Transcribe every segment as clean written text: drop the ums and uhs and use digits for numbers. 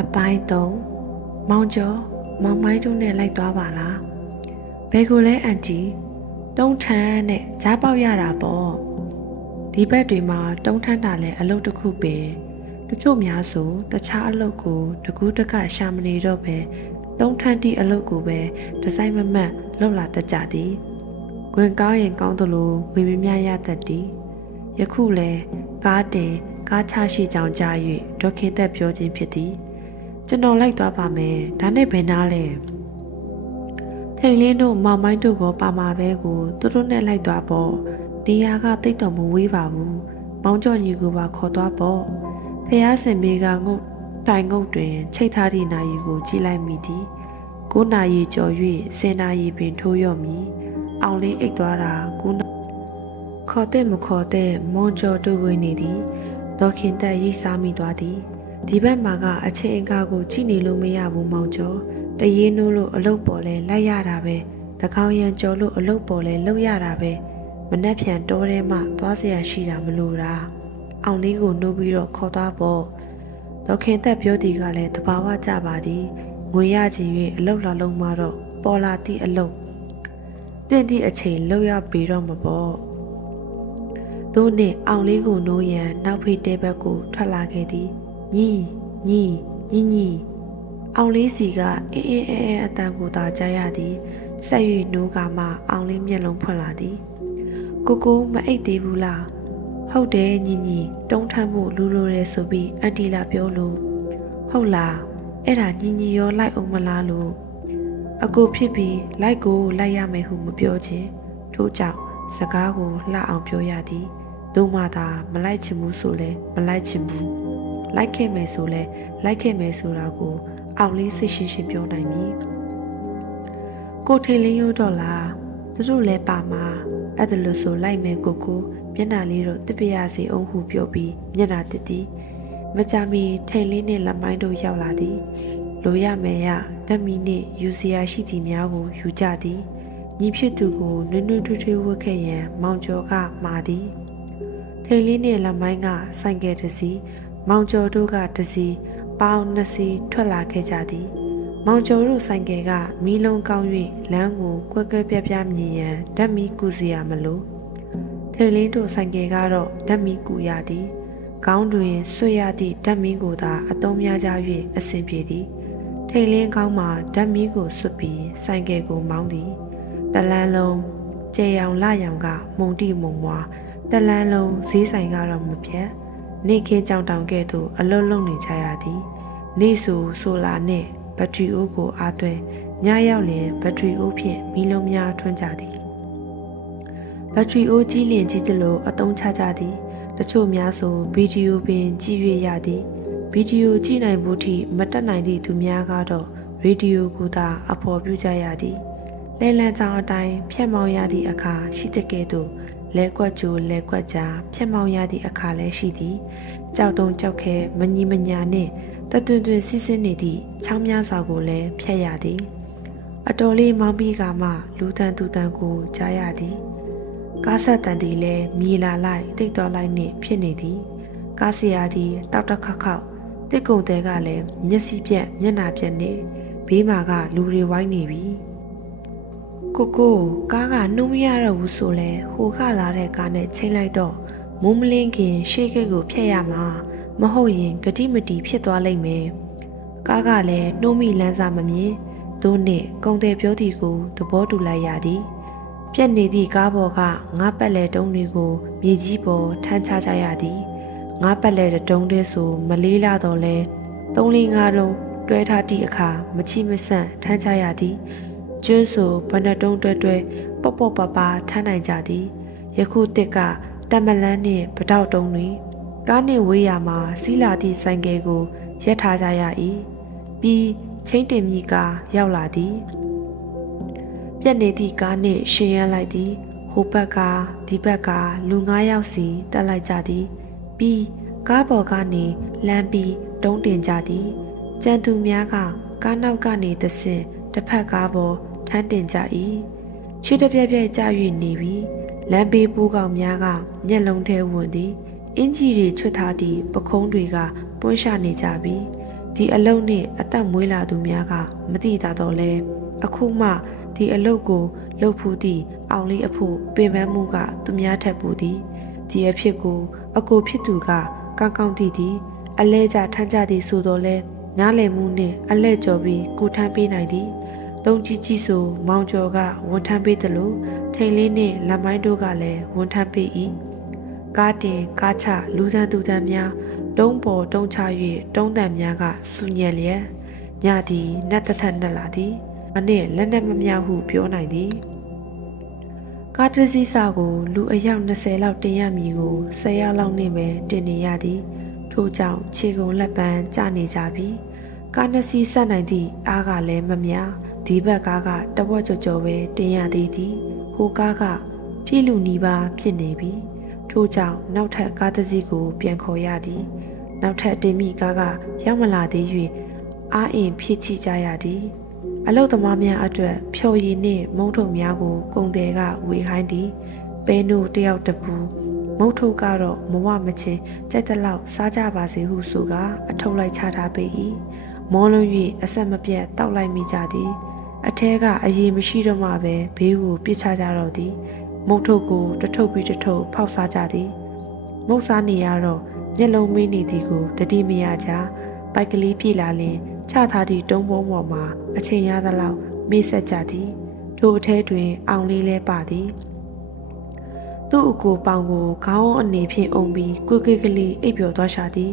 အပိုင်း3မောင်ကျော်မောင်မိုင်းတို့နဲ့လိုက်သွားပါလားဘယ်ကိုလဲအန်တီတုံးထန်းနဲ့ကြားပေါက်ရတာပေါ့ဒီဘက်တွေမှာတုံးထန်းတာလဲအလုပ်တစ်ခုပဲတချို့များဆိုတခြားအလုပ်ကိုတကူးတကရှာမနေတော့ပဲတုံးထန်းတီအလုပ်ကိုပဲဒီဇိုင်းမမတ်လောက်လာတတ်ကြသည်ဝင်ကောင်းရင်ကောင်းသလိုဝေမမြရတတ်သည်ယခုလဲကားတင်ကားချရှိကြောင်ကြား၍ဒေါခင်သက်ပြောခြင်းဖြစ်သည်ကျွန်တော်လိုက်သွားပါမယ်ဒါနဲ့ဘယ်နာလဲထိန်လင်းတို့မောင်မိုင်းတို့ကိုပါမှာပဲကိုသူတို့နဲ့လိုက်သွားပေါ့နေရာကတိတ်တော်မဝေးပါဘူးမောင်ကျော်ကြီးကိုပါခေါ်သွားပေါ့ဖះစင်မေကငုတ်တိုင်ငုတ်တွင်ချိတ်ထားသည့်နာရီကိုကြည့်လိုက်မိသည်9နာရီကျော်၍10နာရီပင်ထိုးရော့မည်အောင်လေးအိတ်သွားတာခေါ်တဲ့မခေါ်တဲ့မောင်ကျော်တို့ဝင်နေသည်ဒေါခင်သက်ရိတ်စားမိသွားသည်ဒီဘက်မှာကအချင်းအကားကိုကြည့်နေလို့မရဘူးမောင်ကျော်တရေနိုးလို့အလုတ်ပေါ်လဲလိုက်ရတာပဲတကောင်းရန်ကျော်လို့အလုတ်ပေါ်လဲလှုပ်ရတာပဲမနှက်ဖြန်တောထဲမှသွားเสียရှိတာမလို့တာအောင်လေးကိုနှုတ်ပြီးတော့ခေါ်သွားပေါ့ဒေါခင်သက်ပြောသည်ကလည်းတဘာဝကြပါသည်ငွေရချင်၍အလုတ်လာလုံးမှတော့ပေါ်လာသည့်အလုတ်တင့်သည့်အချိန်လှုပ်ရပေတော့မပေါ့တို့နှင့်အောင်လေးကိုနိုးရန်နောက်ဖေးတဲဘက်ကိုထွက်လာခဲ့သည်ညီအောင်လေးစီကအေးအဲအတန်ကိုသာကြားရသည်ဆက်၍နိုးကမှအောင်လေးမျက်လုံးဖွင့်လာသည်ကိုမအိတ်သေးဘူးလားဟုတ်တယ်ညီတုံးထမ်းဖို့လူလိုရဲဆိုပြီးအန်တီလာပြောလို့ဟုတ်လားအဲ့ဒါညီရောလိုက်အောင်မလားလို့အကိုဖြစ်ပြီးလိုက်ကိုလိုက်ရမယ်ဟုမပြောချင်းထို့ကြောင့်စကားကိုလှအောင်ပြောရသည်တို့မှသာမလိုက်ချင်ဘူးဆိုလဲမလိုက်ချင်ဘူးလိုက်ခဲ့မယ်ဆိုလဲလိုက်ခဲ့မယ်ဆိုတာကိုအောင်လေးစိတ်ရှင်းရှင်းပြောနိုင်ပြီကိုထိန်လင်းရိုးတော့လားသူတို့လဲပါမှာအဲ့ဒါလို့ဆိုလိုက်မယ်ကိုမျက်နှာလေးတော့တစ်ပြရစီအောင်ဟုပြောပြီးမျက်နှာတစ်သည်မကြမီထိန်လင်းနဲ့လက်မိုင်းတို့ရောက်လာသည်လိုရမယ်ရဓမီနှင့်ယူစရာရှိသည်များကိုယူကြသည်ညီဖြစ်သူကိုနွန်းထွေးဝတ်ခဲ့ရန်မောင်ကျော်ကမှာသည်ထိန်လင်းနဲ့လက်မိုင်းကဆိုင်ကယ်တစ်စီးမောင်ကျော်တို့ကတစ်စီးပေါင်း2စီးထွက်လာခဲ့ကြသည်မောင်ကျော်တို့ဆိုင်ကယ်ကမီးလုံးကောင်း၍လမ်းကိုကွက်ကွက်ပြပြမြင်ရန်ဓာတ်မီကူစီရမလို့ထိန်လင်းတို့ဆိုင်ကယ်ကတော့ဓာတ်မီကူရသည်ခေါင်းတွင်ဆွရသည့်ဓာတ်မီကိုသာအသုံးများကြ၍အဆင်ပြေသည်ထိန်လင်းကောင်းမှာဓာတ်မီကိုဆွပြီးဆိုင်ကယ်ကိုမောင်းသည်တလန်းလုံးကျေရောင်လရောင်ကမှုန်တိမှုန်မွားတလန်းလုံးဈေးဆိုင်ကတော့မပြတ်နေခင်းကြောင်တောင်ကဲ့သို့အလုတ်လုံနေကြရသည်နေဆိုလာနှင့်ဘက်ထရီအိုးကိုအားသွင်းညရောက်လျင်ဘက်ထရီအိုးဖြင့်မီးလုံးများထွန်းကြသည်ဘက်ထရီအိုးကြီးလျင်ကြီးသလိုအသုံးချကြသည်တချို့များဆိုဗီဒီယိုပင်ကြည့်၍ရသည်ဗီဒီယိုကြည့်နိုင်ဖို့ထိမတက်နိုင်သည့်သူများကတော့ရေဒီယိုကိုသာအဖော်ပြကြရသည်လဲလန်းချောင်းအတိုင်းဖြတ်မောင်းရသည့်အခါရှိတဲ့ကဲ့သို့လဲကွက်ကြိုလဲကွက်ကြားဖြတ်မောင်းရသည့်အခါလည်းရှိသည်ကြောက်တုံကြောက်ခဲမညီမညာနှင့်တတွင်စစ်စစ်နေသည့်ချောင်းများစွာကိုလည်းဖြတ်ရသည်အတော်လေးမောင်းပြီးကမှလူတန်သူတန်ကိုကြားရသည်ကားဆက်တန်သည်လည်းမြေလာလိုက်တိတ်တော်လိုက်နှင့်ဖြစ်နေသည်ကားဆရာသည်တောက်တခခောက်တစ်ကုံတဲကလည်းမျက်စိပြက်မျက်နှာပြက်နေဘေးမှာကလူတွေဝိုင်းနေပြီကိုကားကနှုံးမရတော့ဘူးဆိုလဲဟိုခလာတဲ့ကားနဲ့ချိန်လိုက်တော့မိုးမလင်းခင်ရှေ့ကကိုဖြတ်ရမှာမဟုတ်ရင်ဂတိမတီဖြစ်သွားလိမ့်မယ်ကားကလည်းနှိုးမိလန်းစာမမြင်တို့နှင့်ကုံတယ်ပြောသည်ကိုသဘောတူလိုက်ရသည်ပြက်နေသည့်ကားပေါ်ကငါးပတ်လဲတုံးတွေကိုမြေကြီးပေါ်ထမ်းချကြရသည်ငါးပတ်လဲတုံးတဲ့ဆိုမလေးလာတော့လဲ3-5လုံးတွဲထားသည့်အခါမချိမဆန့်ထမ်းချရသည်ကျွန်းဆိုဘဏ္ဍတုံးတွဲပေါ့ပထမ်းနိုင်ကြသည်ယခုတစ်ကတမလန်းနှင့်ပတောက်တုံးတွင်ကားနှင့်ဝေးရမှာစီးလာသည့်ဆိုင်ကယ်ကိုရပ်ထားကြရ၏ပြီးချင်းတင်မြီကားရောက်လာသည်ပြက်နေသည့်ကားနှင့်ရှင်ရမ်းလိုက်သည်ဟိုဘက်ကဒီဘက်ကလူ9ယောက်စီတက်လိုက်ကြသည်ပြီးကားပေါ်ကနေလမ်းပြီးတုံးတင်ကြသည်ကြံသူများကကားနောက်ကနေသဆင့်တစ်ဖက်ကားပေါ်ထမ်းတင်ကြ၏ချွေတပြက်ပြက်ကြ၍နေပြီးလမ်းဘေးပိုးကောင်များကမျက်လုံးထဲဝင်သည်အင်ကြီးတွေချွတ်ထားသည့်ပခုံးတွေကပွင့်ရှာနေကြပြီး ဒီအလုတ်နဲ့အသက်မွေးလာသူများကမသိတာတော့လဲအခုမှဒီအလုတ်ကိုလှုပ်ဖူးသည့်အောင်လေးအဖို့ပင်ပန်းမှုကသူများထက်ပူသည်ဒီအဖြစ်ကိုအကိုဖြစ်သူကကောင်းကောင်းသိသည်အလဲကျထမ်းကြသည်ဆိုတော့လဲနားလည်မှုနှင့်အလဲကျော်ပြီးကိုထမ်းပေးနိုင်သည်သုံးကြီးကြီးဆိုမောင်ကျော်ကဝန်ထမ်းပေးသလိုထိန်လေးနှင့်လက်မိုင်းတို့ကလည်းဝန်ထမ်းပေး၏ကားတင်ကားချလူသန်းသူသန်းများတုံးပေါ်တုံးချ၍တုံးတန်များကစူညံလျက်ညသည်နတ်တထက်နှက်လာသည်အနှင့်လက်နက်မမြောက်ဟုပြောနိုင်သည်ကားတစ်စီးစာကိုလူအယောက်20လောက်တင်ရမည်ကို10ရောက်လောက်နှင့်ပဲတင်နေရသည်ထို့ကြောင့်ခြေကုန်လက်ပန်းကျနေကြပြီကားနှစ်စီးဆက်နိုင်သည့်အားကလည်းမများဒီဘက်ကားကတဝက်ကျော်ကျော်ပဲတင်ရသေးသည်ဟိုကားကပြည့်လူနီးပါးဖြစ်နေပြီထို့ကြောင့်နောက်ထပ်ကားတစ်စီးကိုပြန်ခေါ်ရသည်နောက်ထပ်တင်မိကားကရောက်မလာသေး၍အားအင်ဖြစ်ချိကြရသည်အလုတ်သမားများအတွက်ဖြော်ရည်နှင့်မုံထုံများကိုကုန်တယ်ကဝေခိုင်းသည်ပဲနို့တယောက်တပူမုတ်ထုတ်ကတော့မဝမချင်းကြိုက်တဲ့လောက်စားကြပါစေဟုဆိုကအထုတ်လိုက်ချထားပေ၏မောလုံး၍အဆက်မပြတ်တောက်လိုက်မိကြသည်အထဲကအရေးမရှိတော့မှပဲဘေးကိုပြစ်ချကြတော့သည်မုတ်ထုတ်ကိုတထုပ်ပြီးတထုပ်ဖောက်စားကြသည်မုတ်စားနေရတော့မျက်လုံးမေးနေသည်ကိုတတိမရကြပိုက်ကလေးပြေးလာလင်ချထားသည့်တုံးပုံးပေါ်မှာအချိန်ရသလောက်မေ့ဆက်ကြသည်ထိုအထဲတွင်အောင်လေးလဲပါသည်သူ့အကိုပေါင်ကိုခေါင်းအနေဖြင့်အုံပြီးကွေ့ကွေ့ကလေးအိပ်ပျော်သွားရှာသည်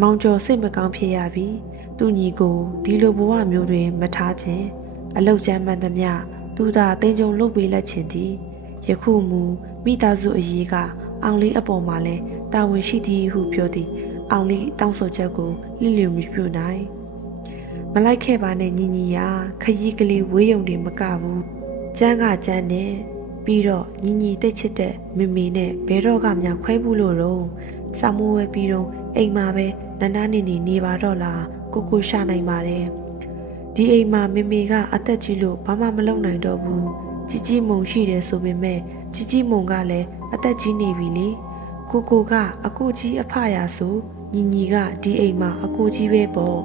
မောင်ကျော်စိတ်မကောင်းဖြစ်ရပြီးသူ့ညီကိုဒီလိုဘဝမျိုးတွင်မထားခြင်းအလောက်ကျမ်းမှန်သမျှသူသာတင်ကြုံလုပ်ပေးလက်ခြင်းသည်ယခုမူမိသားစုအရေးကအောင်လေးအပေါ်မှာလဲတာဝန်ရှိသည်ဟုပြောသည်အောင်လေးတောင်းဆိုချက်ကိုလျစ်လျူမပြုနိုင်မလိုက်ခဲ့ပါနဲ့ညီညီယာခရီးကလေးဝေးယုံတွေမကဘူးကျန်းကကျန်းနဲ့ပြီးတော့ညီညီတိတ်ချစ်တဲ့မေမေနဲ့ဘဲတော့ကများခွဲဘူးလို့တော့စာမိုးဝဲပြီးတော့အိမ်မှာပဲနန်းနာနေနေပါတော့လားကိုကိုရှာနိုင်ပါတယ်ဒီအိမ်မှာမေမေကအသက်ကြီးလို့ဘာမှမလုပ်နိုင်တော့ဘူးကြီးကြီးမုံရှိတယ်ဆိုပေမဲ့ကြီးကြီးမုံကလည်းအသက်ကြီးနေပြီလေကိုကိုကအကိုကြီးအဖရာဆိုညီညီကဒီအိမ်မှာအကိုကြီးပဲပေါ့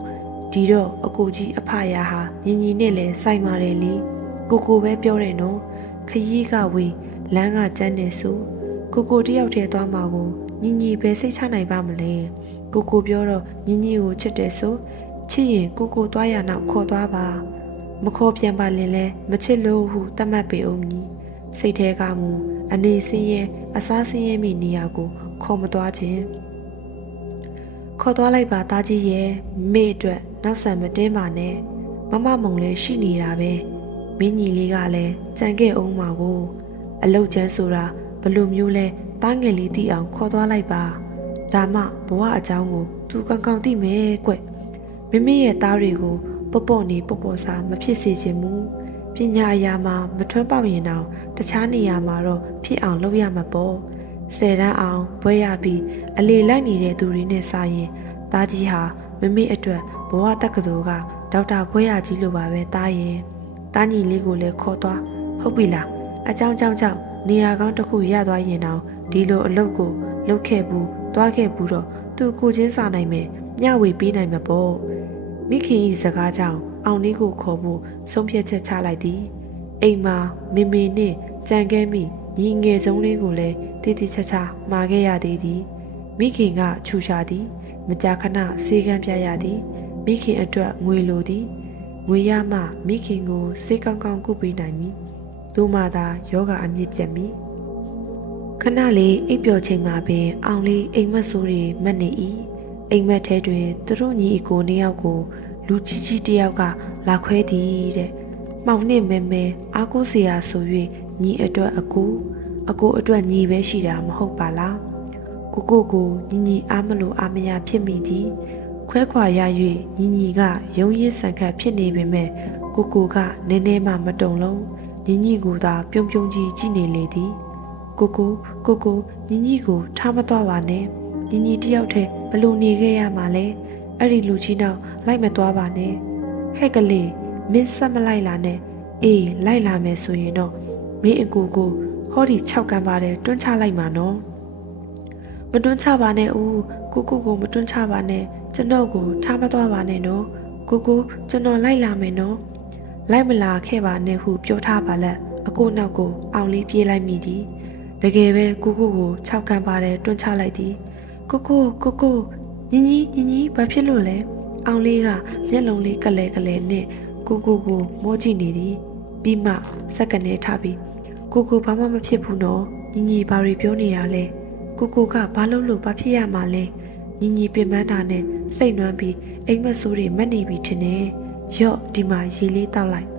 ဒီတော့အကိုကြီးအဖရာဟာညီညီနဲ့လည်းဆိုင်ပါတယ်လေကိုကိုပဲပြောတယ်နော်ခရီးကဝေးလမ်းကကျန်းနေဆိုကိုကိုတယောက်တည်းသွားမှာကိုညီညီပဲစိတ်ချနိုင်ပါမလဲကိုကိုပြောတော့ညီညီကိုချစ်တယ်ဆိုချစ်ရင်ကိုကိုသွားရနောက်ခေါ်သွားပါမခေါ်ပြန်ပါလင်လဲမချစ်လို့ဟုတတ်မှတ်ပေအောင်မည်စိတ်ထဲကမူအနေစင်းရဲ့အစားစင်းရဲ့မိနေရာကိုခေါ်မသွားခြင်းခေါ်သွားလိုက်ပါသားကြီးရဲ့မိအတွက်နောက်ဆံမတင်းပါနဲ့မမမုံလည်းရှိနေတာပဲမင်းညီလေးကလည်းကြံခဲ့အောင်မှာကိုအလုတ်ကျန်းဆိုတာဘလို့မျိုးလဲတားငယ်လေးသိအောင်ခေါ်သွားလိုက်ပါဒါမှဘဝအကြောင်းကိုသူကောင်းကောင်းသိမယ်ကွမိမိရဲ့သားတွေကိုပေါ့နေပေါ့စားမဖြစ်စေချင်ဘူးပညာအရာမှာမထွန်းပေါက်ရင်တော့တခြားနေရာမှာတော့ဖြစ်အောင်လုပ်ရမှာပေါ့10တန်းအောင်ဘွဲရပြီးအလေလိုက်နေတဲ့သူတွေနဲ့စာရင်သားကြီးဟာမိအတွက်ဘဝတက္ကသိုလ်ကဒေါက်တာဘွဲရကြီးလိုပါပဲသားရဲ့သားညီလေးကိုလည်းခေါ်သွားဟုတ်ပြီလားအကြောင်းကြောင့်နေရာကောင်းတစ်ခုရသွားရင်တော့ဒီလိုအလုပ်ကိုလုပ်ခဲ့ဘူးသွားခဲ့ဘူးတော့သူကိုချင်းစာနိုင်မယ်မျှဝေပေးနိုင်မှာပေါ့မိခင်ဤစကားကြောင့်အောင်လေးကိုခေါ်ဖို့ဆုံးဖြတ်ချက်ချလိုက်သည်အိမ်မှာမေမေနဲ့ကြံခဲမိညီငယ်ဆုံးလေးကိုလည်းတိတိကျကျမှာခဲ့ရသေးသည်မိခင်ကချူရှာသည်မကြာခဏစေကမ်းပြရသည်မိခင်အတွက်ငွေလိုသည်ငွေရမှမိခင်ကိုစေကောင်းကောင်းကုပေးနိုင်မည်သူမှသာယောဂအမြင့်ပြတ်မည်ခဏလေးအိပ်ပျော်ချိန်မှာပင်အောင်လေးအိမ်မက်ဆိုးတွေမက်နေ၏အိမ်မက်ထဲတွင်သူတို့ညီအကိုနှစ်ယောက်ကိုလူကြီးကြီးတယောက်ကလာခွဲသည်တဲ့မှောင်နှင့်မဲအားကိုးစရာဆို၍ညီအတွက်အကိုအတွက်ညီပဲရှိတာမဟုတ်ပါလားကိုညီအားမလို့အားမရဖြစ်မိသည်ခွဲခွာရ၍ညီကရုံးရင်းဆန်ခတ်ဖြစ်နေပေမဲ့ကိုကနည်းနည်းမှမတုံလုံးညီကိုသာပြုံးကြီးကြည့်နေလေသည်ကိုညီကိုထားမတော့ပါနဲ့ညီတယောက်တည်းဘလို့နေခဲ့ရမှာလဲအဲ့ဒီလူကြီးနောက်လိုက်မသွားပါနဲ့ဟဲ့ကလေးမင်းဆက်မလိုက်လာနဲ့အေးလိုက်လာမယ်ဆိုရင်တော့မင်းအကိုကိုဟောဒီ6ကံပါတယ်တွန်းချလိုက်မှာနော်မတွန်းချပါနဲ့ဦးကိုမတွန်းချပါနဲ့ ကျွန်တော်ကိုထားမသွားပါနဲ့နော်ကိုကိုကျွန်တော်လိုက်လာမယ်နော်လိုက်မလာခဲ့ပါနဲ့ဟုပြောထားပါလက်အကိုနောက်ကိုအောင်လေးပြေးလိုက်မိသည်တကယ်ပဲကိုကို၆ခန်းပါတယ်တွန်းချလိုက်သည်ကိုကိုညီညီဘာဖြစ်လို့လဲအောင်လေးကမျက်လုံးလေးကလဲနဲ့ကိုမောကြည့်နေသည်ပြီးမှစက္ကနဲထားပြီးကိုဘာမှမဖြစ်ဘူးနော်ညီဘာတွေပြောနေတာလဲကိုကဘာလို့ဘာဖြစ်ရမှာလဲညီပင်ပန်းတာနဲ့စိတ်နွမ်းပြီးအိမ်မက်ဆိုးတွေမက်နေပြီထင်တယ်ရော့ဒီမှာရေလေးတောက်လိုက်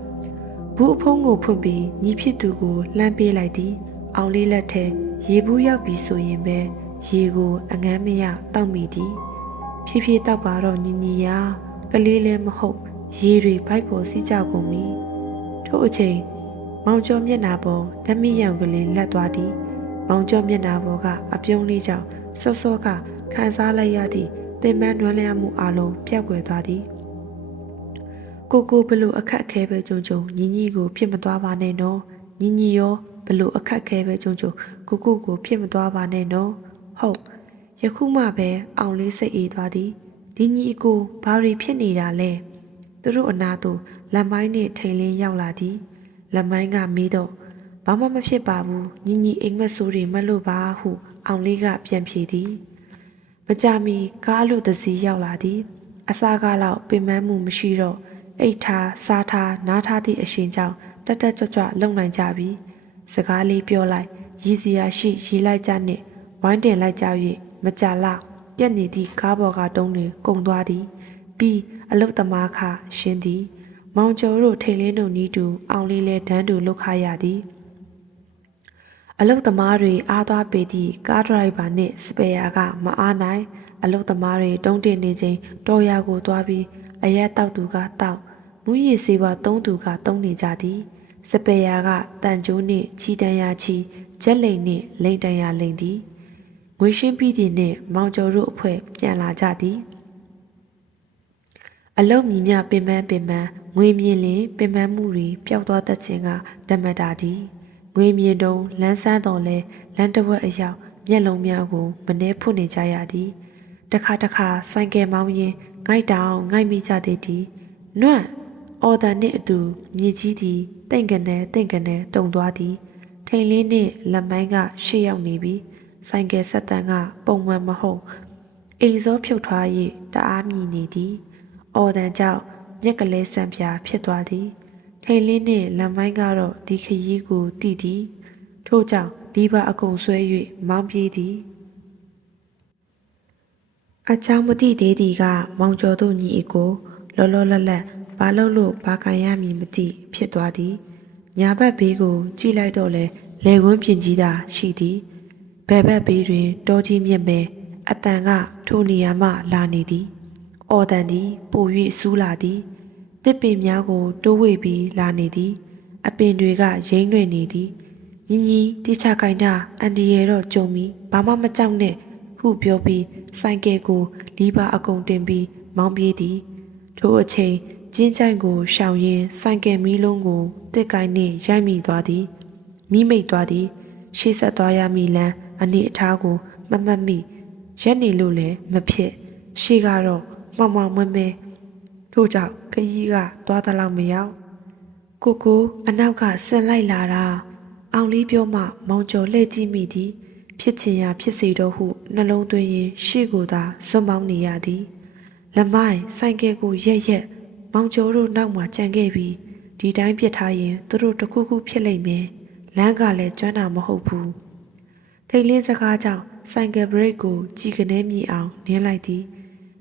ဘူးအဖုံးကိုဖွင့်ပြီးညီဖြစ်သူကိုလှမ်းပေးလိုက်သည်အောင်လေးလက်ထဲရေဘူးရောက်ပြီဆိုရင်ပဲရေကိုအငမ်းမရတောက်မိသည်ဖြည်းဖြည်းတောက်ပါတော့ညီရာကလေးလည်းမဟုတ်ရေတွေဘိုက်ပေါ်စီးကြကုန်ပြီထို့အချိန်မောင်ကျော်မျက်နှာပေါ်ဓမိရောင်ကလေးလက်သွားသည်မောင်ကျော်မျက်နှာပေါ်ကအပြုံးလေးကြောင့်စောကခံစားလိုက်ရသည့်ပင်ပန်းနွမ်းလျားမှုအလုံးပျောက်ကွယ်သွားသည်ကိုဘလို့အခက်အခဲပဲကြုံညီကိုဖြစ်မသွားပါနဲ့နော်ညီရောဘလို့အခက်အခဲပဲကြုံကိုဖြစ်မသွားပါနဲ့နော်ဟုတ်ယခုမှပဲအောင်လေးစိတ်အေးသွားသည်ဒီညီကိုဘာတွေဖြစ်နေတာလဲသူတို့အနာသို့လက်မိုင်းနဲ့ထိန်လင်းရောက်လာသည်လက်မိုင်းကမေးတော့ဘာမှမဖြစ်ပါဘူးညီအိမ်မက်ဆိုးတွေမလို့ပါဟုအောင်လေးကပြန်ဖြေသည်မကြမီကားလိုတစီရောက်လာသည်အစားကားလောက်ပင်ပန်းမှုမရှိတော့အိတ်ထားစားထားနားထားသည့်အရှင်ကြောင့်တက်ကြွလုံနိုင်ကြပြီစကားလေးပြောလိုက်ရည်စရာရှိရေးလိုက်ကြနှင့်ဝိုင်းတင်လိုက်ကြ၍မကြလောက်ပြက်နေသည့်ကားပေါ်ကတုံးတွေကုန်သွားသည်ပြီးအလုတ်သမားခရှင်းသည်မောင်ကျော်တို့ထိန်လင်းတို့နီးတူအောင်လေးလဲဒန်းတူလုတ်ခရသည်အလုတ်သမားတွေအားသွားပေသည့်ကားဒရိုက်ဘာနှင့်စပယ်ယာကမအားနိုင်အလုတ်သမားတွေတုံးတင်နေချိန်တော်ရာကိုသွားပြီးအရက်တောက်သူကတောက်မူရည်စေပါသုံးသူကသုံးနေကြသည်စပယ်ယာကတန်ကျိုးနှင့်ချီတန်ရာချီဂျက်လိန်နှင့်လိန်တန်ရာလိန်သည်ငွေရှင်းပြီးသည်နှင့်မောင်ကျော်တို့အဖွဲ့ပြန်လာကြသည်အလုတ်မြည်မြပင်ပန်းငွေမြင်လင်ပင်ပန်းမှုတွေပျောက်သွားတတ်ခြင်းကဓမ္မတာသည်ငွေမြင်တုံးလန်းဆန်းတော်လဲလမ်းတစ်ဝက်အရောက်မျက်လုံးများကိုမနှဲဖွင့်နေကြရသည်တခါဆိုင်ကယ်မောင်းရင်ငိုက်တောင်ငိုက်မိကြသေးသည်နွန့်အော်တန်နှင့်အတူမြေကြီးသည်တိမ်ကနေတုံသွားသည်ထိန်လင်းနှင့်လက်မိုင်းကရှေ့ရောက်နေပြီဆိုင်ကယ်ဆက်တန်းကပုံမှန်မဟုတ်အိမ်စောဖြုတ်ထွား၍တအားမြည်နေသည်အော်တန်ကြောင့်မျက်ကလေးဆံပြာဖြစ်သွားသည်ထိန်လင်းနှင့်လက်မိုင်းကတော့ဒီခရီးကိုတည်သည်ထို့ကြောင့်ဒီပါအကုန်ဆွဲ၍မောင်းပြေးသည်အချောင်းမတိသေးသည်ကမောင်ကျော်တို့ညီအကိုလောလတ်ဘာလို့ဘာခံရမည်မသိဖြစ်သွားသည်ညာဘက်ဘေးကိုကြည့်လိုက်တော့လေကွန်းပြင်ကြီးသာရှိသည်ဘယ်ဘက်ဘေးတွင်တောကြီးမြင့်ပဲအတန်ကထိုနေရာမှလာနေသည်အော်တန်သည်ပို၍စူးလာသည်တစ်ပင်များကိုတိုးဝေပြီးလာနေသည်အပင်တွေကရိမ့်လွင်နေသည်ညီတိချခိုင်တာအန်ဒီရဲတော့ကြုံပြီးဘာမှမကြောက်နဲ့ဟုပြောပြီးဆိုင်ကယ်ကိုလီးပါအကုန်တင်ပြီးမောင်းပြေးသည်ထိုအချိန်ကျင်းချိုင်ကိုရှောင်ရင်းဆိုင်ကယ်မီးလုံးကိုတစ်ကိုင်းနှင့်ရိုက်မိသွားသည်မိမိတ်သွားသည်ရှေ့ဆက်သွားရမည်လမ်းအနေအထားကိုမမှတ်မိရက်နေလို့လည်းမဖြစ်ရှေ့ကတော့မှောင်မွဲထို့ကြောင့်ခရီးကသွားသလောက်မရောက်ကိုအနောက်ကဆင်လိုက်လာတာအောင်လေးပြောမှမောင်ကျော်လှည့်ကြည့်မိသည်ဖြစ်ချင်ရာဖြစ်စေတော့ဟုနှလုံးသွင်းရင်ရှေ့ကိုသာစွန့်မောင်းနေရသည်လက်မိုင်းဆိုင်ကယ်ကိုရက်မောင်ကျော်တို့နောက်မှကြံခဲ့ပြီးဒီတိုင်းပြစ်ထားရင်သူတို့တခုခုဖြစ်လိမ့်မယ်လမ်းကလည်းကျွမ်းတာမဟုတ်ဘူးထိတ်လင်းစကားကြောင့်ဆိုင်ကယ်ဘရိတ်ကိုကြည်ကနေမြည်အောင်နင်းလိုက်သည်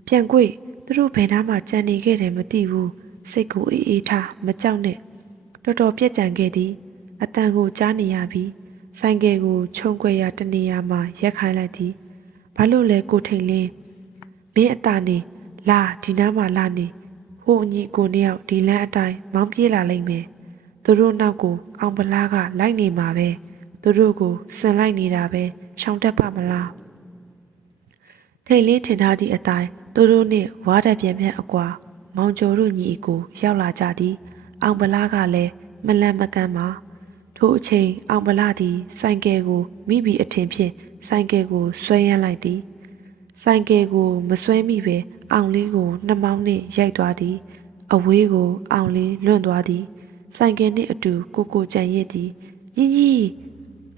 ပြန်ကွေ့သူတို့ဘယ်နားမှကြံနေခဲ့တယ်မသိဘူးစိတ်ကိုအေးထားမကြောက်နဲ့တော်တော်ပြက်ကြံခဲ့သည်အတန်ကိုကြားနေရပြီးဆိုင်ကယ်ကိုခြုံကွယ်ရာတနေရာမှာရက်ခိုင်းလိုက်သည်ဘာလို့လဲကိုထိန်လင်းမင်းအတာနေလာဒီနားမှာလာနေဟိုအညီကိုနှစ်ယောက်ဒီလမ်းအတိုင်းမောင်းပြေးလာလိမ့်မယ်သူတို့နောက်ကိုအောင်ပလားကလိုက်နေမှာပဲသူတို့ကိုဆင်လိုက်နေတာပဲရှောင်တတ်ပါမလားထိန်လင်းထင်ထားသည့်အတိုင်းသူတို့နှင့်ဝါဒပြန်ပြန်အကွာမောင်ကျော်တို့ညီကိုရောက်လာကြသည်အောင်ပလားကလည်းမလန့်မကန့်ပါထိုအချိန်အောင်ပလားသည်ဆိုင်ကယ်ကိုမိပြီးအထင်ဖြင့်ဆိုင်ကယ်ကိုဆွဲရမ်းလိုက်သည်ဆိုင်ကယ်ကိုမဆွဲမိပဲ အောင်လေးကိုနှမောင်းနှင့်ရိုက်သွားသည်အဝေးကိုအောင်လေးလွန့်သွားသည်ဆိုင်ကယ်နှင့်အတူကိုကြံရစ်သည်ညီညီ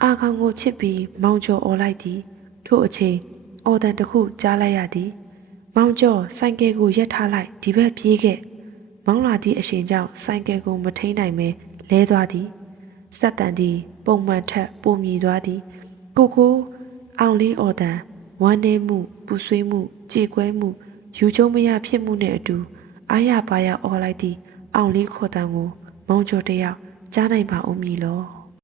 အာခေါင်ကိုချစ်ပြီးမောင်ကျော်អော်လိုက်သည်ထို့အချိန်အော်တန်တစ်ခုကြားလိုက်ရသည်မောင်ကျော်ဆိုင်ကယ်ကိုရပ်ထားလိုက်ဒီဘက်ပြေးခဲ့မောင်းလာသည့်အရှင်ကြောင့်ဆိုင်ကယ်ကိုမထိန်နိုင်ပဲလဲသွားသည်စက်တန်သည်ပုံမှန်ထက်ပိုမြည်သွားသည်ကိုအောင်လေးအော်တန်ဝမ်းနေမှုပူဆွေးမှုကြေကွဲမှုယူချုံမရဖြစ်မှုနှင့်အတူအားရပါရအော်လိုက်သည့်အောင်လေးခေါ်တန်ကိုမောင်ကျော်တယောက်ကြားနိုင်ပါဦးမည်လော